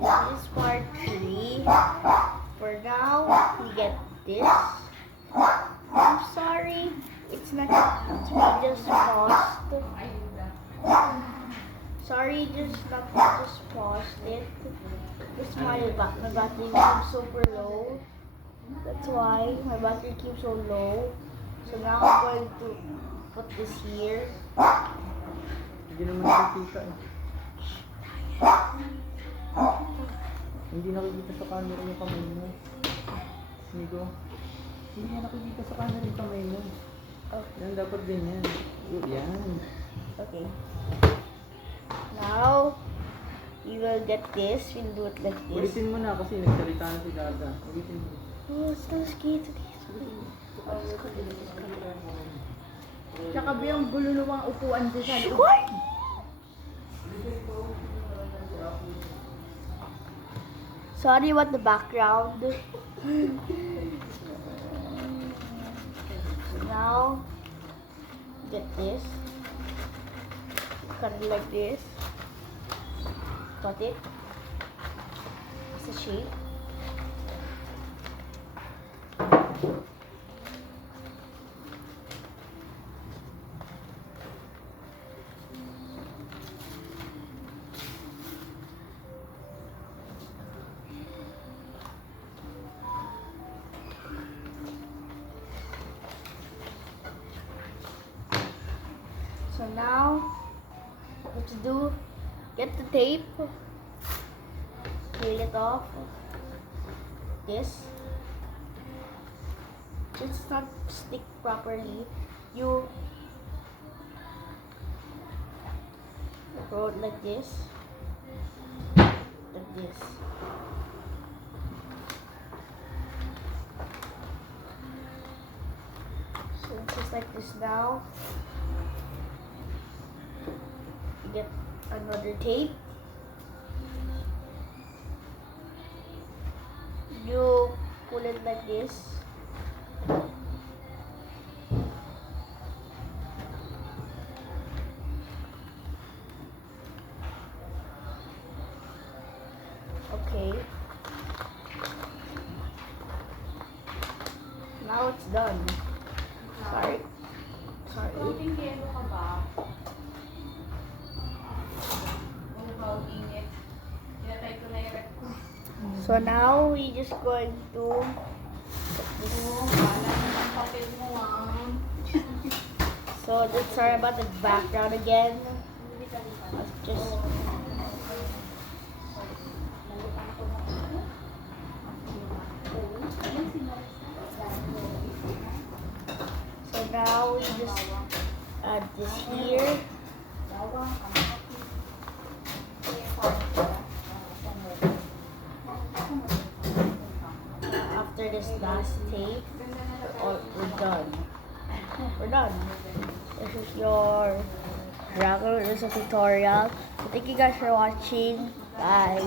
This is part 3. For now, we get this. I'm sorry, it's not. We just paused. Sorry, just paused it. This my battery keeps super low. That's why my battery keeps so low. So now I'm going to put this here. Hindi naman nakikita eh. Hindi nakikita sa camera yung kamay mo. Nico, hindi na nakikita sa camera yung kamay mo. Oh. Yan, dapat ganyan. Yan. Okay. Now, you will get this. We'll do it like this. Ulitin mo na kasi nagsalita na si Dada. Ulitin mo. Oh, it's so scary. Tsaka biyang bululuwang upuan din sa loob. What? Sorry about the background. Now, get this. Cut it like this. Cut it. It's a shape. So now, what to do? Get the tape, peel it off. This. It's not stick properly. You roll it like this, like this. So it's just like this now. Get another tape. You pull it like this. Okay. Now it's done. Sorry. Tingkelo ka ba? Init. Tinatay ko na yung rep ko. So now we just going to put this. Wala naman papel mo So sorry about the background again. Let's just so now we just add this here. After this last tape, we're done. We're done. This is your Dragon. This is a tutorial. Thank you guys for watching. Bye.